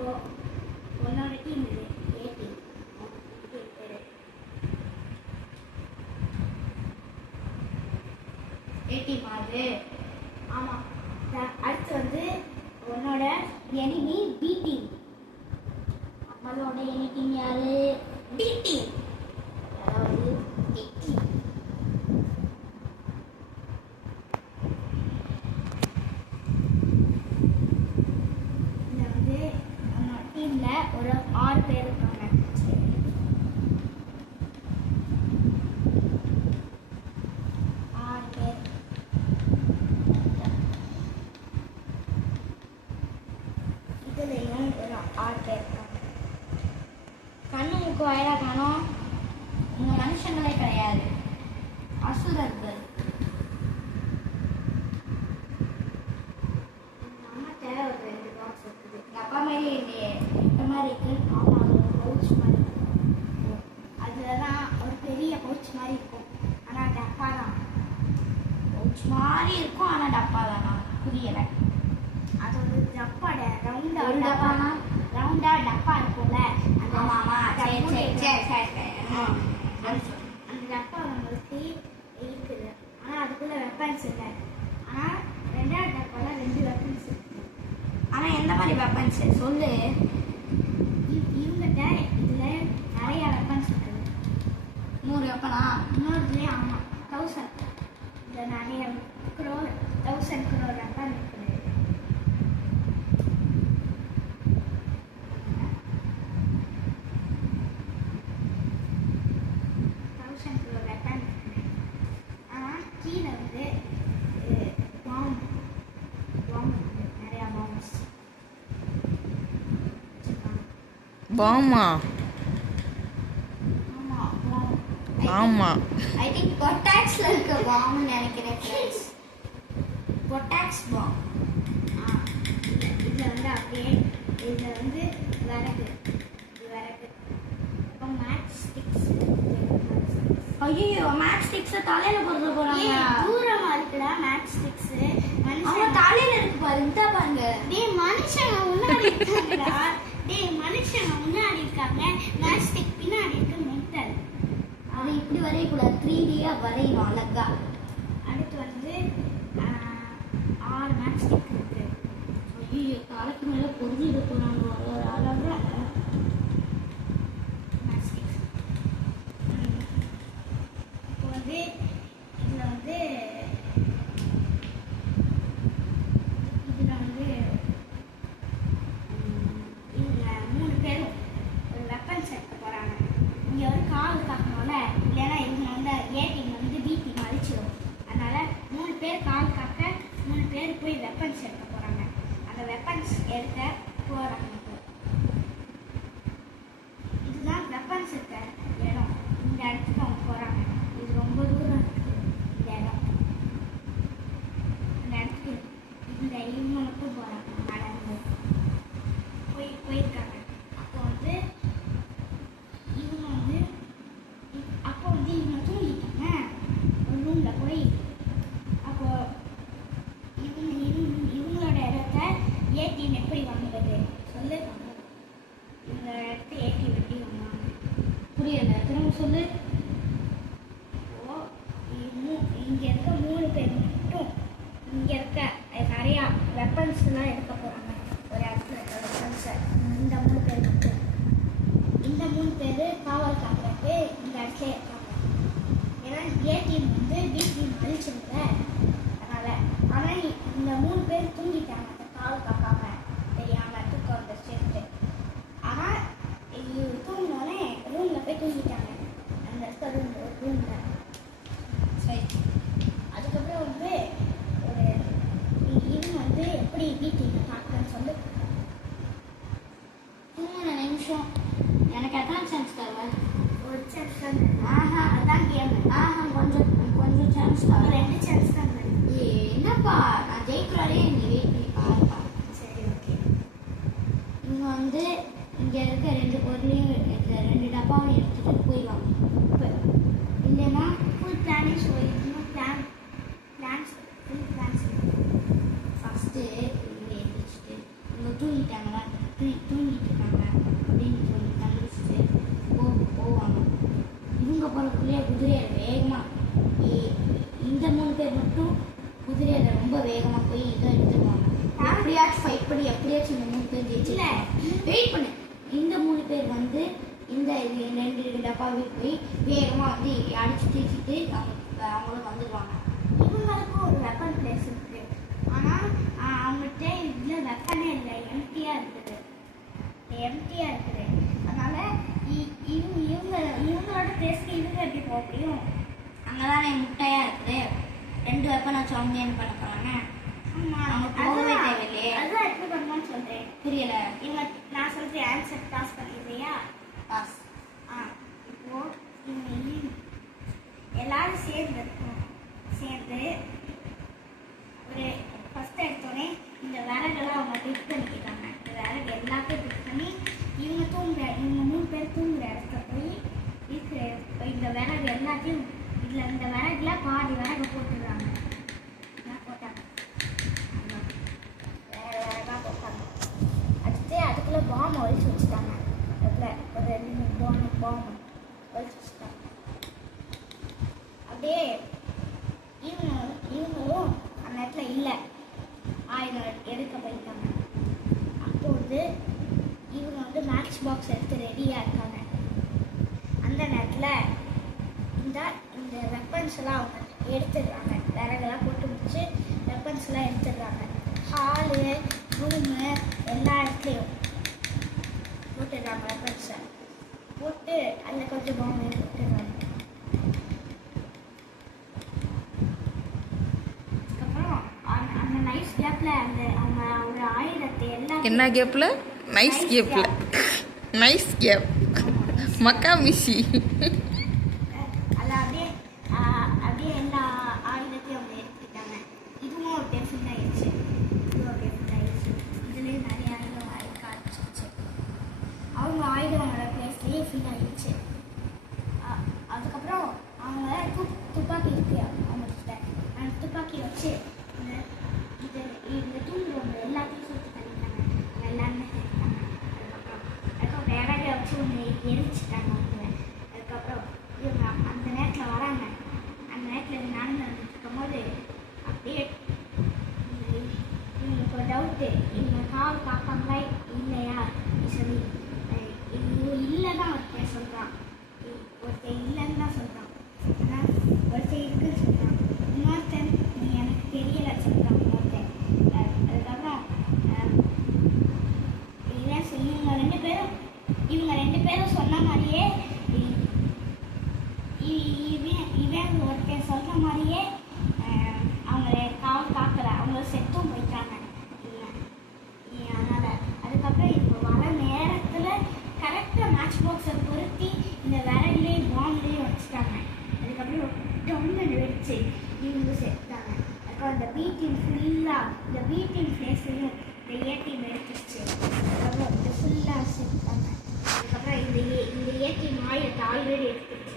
இப்போ உன்னோட டீம் இது ஏ டீம். ஏ டீம் அது. ஆமாம். அடுத்து வந்து உன்னோட எனிமி பி டீம். நம்மளோட எனிமி டீம் யாரு? D team. அதாவது டி டீம். இதில் வந்து நம்ம டீமில் ஒரு 6 பேர் இருக்காங்க. இதுலேயும் ஒரு 6 பேர் இருக்காங்க. கண்ணு மூக்கு வாயிலா காணோம். இங்கே மனுஷங்களே கிடையாது, அசுரர்கள். நம்மகிட்ட ஒரு 2 பாக்ஸ் இருக்குது. எங்கள் அப்பா மாதிரியே இல்லையே, இந்த மாதிரி இருக்கு. ஆமாம், அது ஒரு பவுச் மாதிரி இருக்கும். அதில் தான் ஒரு பெரிய பவுச் மாதிரி இருக்கும். ஆனால் டப்பா தான். பவுச் மாதிரி இருக்கும், ஆனால் டப்பா தானா? புரியலை. அது ஒரு டப்பா, ரவுண்டா டப்பா இருக்கும்ல. அந்த டப்பா நம்மளுக்கு இருக்குது. ஆனால் அதுக்குள்ள வெப்பன்ஸ் இல்லை. ஆனால் 2வது டப்பாவில் 2 வெப்பன்ஸ் இருக்குது. ஆனால் எந்த மாதிரி வெப்பன்ஸ் சொல்லு. இவங்கிட்ட இதில் நிறைய வெப்பன்ஸ் இருக்குது. 100 வெப்பனா? 100. ஆமாம், 1000. இதில் நிறைய 1000 crore வெப்பன் இருக்குது. கீழே வந்து நிறையா பாம்ஸ். பாமா? ஆமா, ஐ திங்க் பொட்டாக்ஸ்ல இருக்க பாம்னு நினைக்கிறேன். பொட்டாக்ஸ் பாம். இதில் வந்து அப்படியே இதில் வந்து விறகு. அப்புறம் மேட்ச் ஸ்டிக்ஸ். ஐயோ, மேட்ச் ஸ்டிக்ஸை தலையில் பொறுத்த போகிறாங்க. தூரமாக இருக்குடா மேட்ச் ஸ்டிக்ஸு. அவங்க தலையில் இருக்கு பாரு. இந்த பாருங்க. மனுஷங்க முன்னாடி இருக்காங்கடா. மனுஷங்க முன்னாடி இருக்காங்க. மேட்ச் ஸ்டிக் பின்னாடி இருக்கு. மென்டல். அது இப்படி வரையக்கூடாது, 3Dயாக வரையணும் அழகா. அடுத்து வந்து 6 மேட்ச் ஸ்டிக் இருக்கு. ஐயோ, தலைக்கு மேலே பொருந்திட்டு போனாங்க ஒரு அழகா மேட்ச் ஸ்டிக்ஸ். இப்போ வந்து இதில் வந்து இவங்க 3 பேரும் ஒரு வெப்பன்ஸ் எடுக்க போகிறாங்க. இங்கே ஒரு கால் காக்கணும்ல, இல்லைன்னா இவங்க வந்து ஏ டீம் வந்து பி டீம் அழிச்சிடும். அதனால் 3 பேர் கால் காக்க 3 பேர் போய் வெப்பன்ஸ் எடுக்க போகிறாங்க. அந்த வெப்பன்ஸ் எடுக்க போகிறாங்க. இதுதான் வெப்பன்ஸ் இருக்க இடம். இந்த இடத்துக்கு அவங்க போகிறாங்க. இது ரொம்ப தூரம் இருக்குது இந்த இடம். இந்த இடத்துக்கு இந்த இவங்க மட்டும் போகிறாங்க. நடந்து போயிருக்காங்க. அப்போ வந்து இவங்க தூங்கிட்டாங்க ஒரு ரூமில் போய். அப்போ இவங்களோட இடத்த ஏ டீம் எப்படி வாங்குறது சொல்லு. இவங்களோட இடத்த ஏ டீம் எப்படி வாங்குவாங்க? புரியல, திரும்ப சொல்லு. இங்கே இருக்க 3 பேர் மட்டும் இங்கே இருக்க நிறையா வெப்பன்ஸ்லாம் எடுக்க போகிறாங்க. ஒரு இடத்துல இருக்க வெப்பன்ஸை இந்த 3 பேர் மட்டும். இந்த 3 பேர் காவல் காக்கிறதுக்கு இந்த இடத்துல இருக்காங்க. ஏன்னா ஏ டீம் வந்து பி டீம் அழிச்சிருந்த அதனால். ஆனால் இந்த 3 பேர் தூங்கிட்டாங்க. அந்த காவல் காக்காம தெரியாமல் தூக்கம் வந்துருச்சுட்டு. ஆனால் தூங்கினோடனே ரூமில் போய் தூங்கிட்டாங்க. அந்த இடத்துல ரூமில். சரி, அதுக்கப்புறம் வந்து ஒரு இவங்க வந்து எப்படி பி டீம் பார்க்கணும்னு சொல்லி 3 நிமிஷம். எனக்கு எத்தனை சான்ஸ் தருவேன்? ஒரு சான்ஸ் தான். அதான் கேம். கொஞ்சம் சான்ஸ் தான். 2 சான்ஸ் தான். என்னப்பா, நான் ஜெயிக்கிறாரே, நீ வெயிட் பண்ணி பாருப்பா. சரி, ஓகே. இவங்க வந்து இங்கே இருக்க 2 பொருளையும் 2 டப்பாவையும் எடுத்துகிட்டு போயிடுவாங்க. இல்லைன்னா ஃபுல் பிளானிங் ஷோ. இன்னும் ஃபுல் பிளான்ஸ். ஃபஸ்ட்டு இவங்க எழுந்திரிச்சிட்டு இவங்க தூங்கிட்டாங்களா? தூங்கி போய் இதை எடுத்துருவாங்க. எப்படியாச்சும் ஃபைட் பண்ணி எப்படியாச்சும் இந்த 3 பேர் ஜெயிச்சுல. வெயிட் பண்ணு. இந்த 3 பேர் வந்து இந்த 2 டப்பாவுக்கு போய் வேகமாக வந்து அடிச்சு தீச்சிட்டு அவங்களும் வந்துடுவாங்க. இவங்களுக்கும் ஒரு வெப்பன் பிளேஸ் இருக்கு. ஆனால் அவங்ககிட்ட இதில் வெப்பனே இல்லை, எம்டியாக இருக்குது. அதனால இவங்களோட பிளேஸ்க்கு இவங்க எப்படி போக முடியும்? அங்கே தானே முட்டையாக இருக்குது. 2 வெப்பன் வச்சு அவங்க என்ன பண்ண போகிறாங்க? அவங்க போகவே தேவையில்லையே. அதுதான் எப்படி பண்ணணும்னு சொல்கிறேன். புரியல. இவங்க நான் சொல்கிறேன் ஆன்சர் பாஸ் பண்ணிடுறியா? பாஸ். இப்போ இவங்க எல்லாரும் சேர்ந்து ஒரு ஃபஸ்ட்டு எடுத்தோடனே இந்த விறகெல்லாம் அவங்க பிக் பண்ணிக்கிறாங்க. இந்த விறகு எல்லாத்தையும் பிக் பண்ணி இவங்க 3 பேர் தூங்குற இடத்துல போய் இந்த விறகு எல்லாத்தையும் இந்த விறகுல பாதி விறகு போட்டுடுறாங்க. போட்டாங்க விறகாக போட்டாங்க. அதுக்குள்ளே பாம்பை ஒழிச்சு வச்சுட்டாங்க. அதில் ஒரு 2 பாம்பு ஒழிச்சு வச்சுட்டாங்க. அப்படியே இவங்களும் அந்த இடத்துல இல்லை, ஆயுதம் எடுக்க போயிருக்காங்க. அப்போது இவங்க வந்து மேட்ச் பாக்ஸ் எடுத்து ரெடியாக இருக்காங்க. அந்த நேரத்தில் இந்த வெப்பன்ஸ் எல்லாம் அவங்க எடுத்துடுறாங்க. விறகெல்லாம் போட்டு முடிச்சு வெப்பன்ஸ் எல்லாம் எடுத்துடுறாங்க. ஹாலு, ரூமு எல்லா இடத்துலையும் போட்டுடுறாங்க. வெப்பன்ஸை போட்டு அதில் கொஞ்சம் பாம்பு போட்டுடுறாங்க. அந்த நைஸ் கேப்ல அவங்க ஒரு ஆயுதத்தை எல்லாம் என்ன கேப்ல? நைஸ் கேப்ல. Nice cap. மக்கா மிஷி. அதில் அப்படியே எல்லா ஆயுதத்தையும் அவங்க எடுத்துக்கிட்டாங்க. இதுவும் ஒரு டென்ஷன் ஆயிடுச்சு. இதுலேயும் நிறைய ஆயுதம் இருக்க ஆரம்பிச்சிருச்சு. அவங்க ஆயுதங்களோட பிளேஸ்லேயே ஃபில் ஆயிடுச்சு. அதுக்கப்புறம் அவங்க துப்பாக்கி இருக்கு அவங்கக்கிட்ட. அந்த துப்பாக்கி வச்சு இந்த தூங்குறவங்க எல்லாத்தையும் சுற்றி பண்ணிட்டாங்க. அவங்க எல்லாருமே செஞ்சுட்டாங்க. அதுக்கப்புறம் விறகை வச்சு ஒன்று எரிச்சிட்டாங்க அவங்க. அதுக்கப்புறம் இவங்க அந்த நேரத்தில் வராங்க. அந்த நேரத்தில் நடந்து வந்துட்டுருக்கும்போது அப்படியே இவங்களுக்கு ஒரு டவுட்டு, இவங்க கால் பார்ப்பாங்களா இல்லையா சொல்லி இல்லை தான் ஒருத்தர் சொல்கிறான். ஒருத்தர் இல்லைன்னு தான் சொல்கிறான். ஆனால் ஒருத்தர் இருக்குன்னு சொல்கிறான். இன்னொருத்தன் நீ எனக்கு தெரியலை சொல்கிறான். அதுக்கப்புறம் இவங்க 2 பேரும் சொன்ன மாதிரியே இவன் ஒருத்தன் சொல்கிற மாதிரியே அவங்கள காக்கல. அவங்க செத்தும் போயிட்டாங்க. அதனால் அதுக்கப்புறம் இப்போ வர நேரத்தில் கரெக்டாக மேட்ச் பாக்ஸை பொருத்தி இந்த விறகுலேயே பாம்புலேயும் வச்சுட்டாங்க. அதுக்கப்புறம் டொன்னு வெடிச்சு இவங்க செத்துட்டாங்க. அதுக்கப்புறம் இந்த பீட்டிங் பிளேஸ்லையும் இந்த ஏடிஎம் எடுத்துருச்சு. அதுக்கப்புறம் இந்த ஃபுல்லாக செத்துட்டாங்க. அதுக்கப்புறம் இந்த ஏடிஎம் ஆயுதத்தை ஆல்ரெடி எடுத்துருச்சு.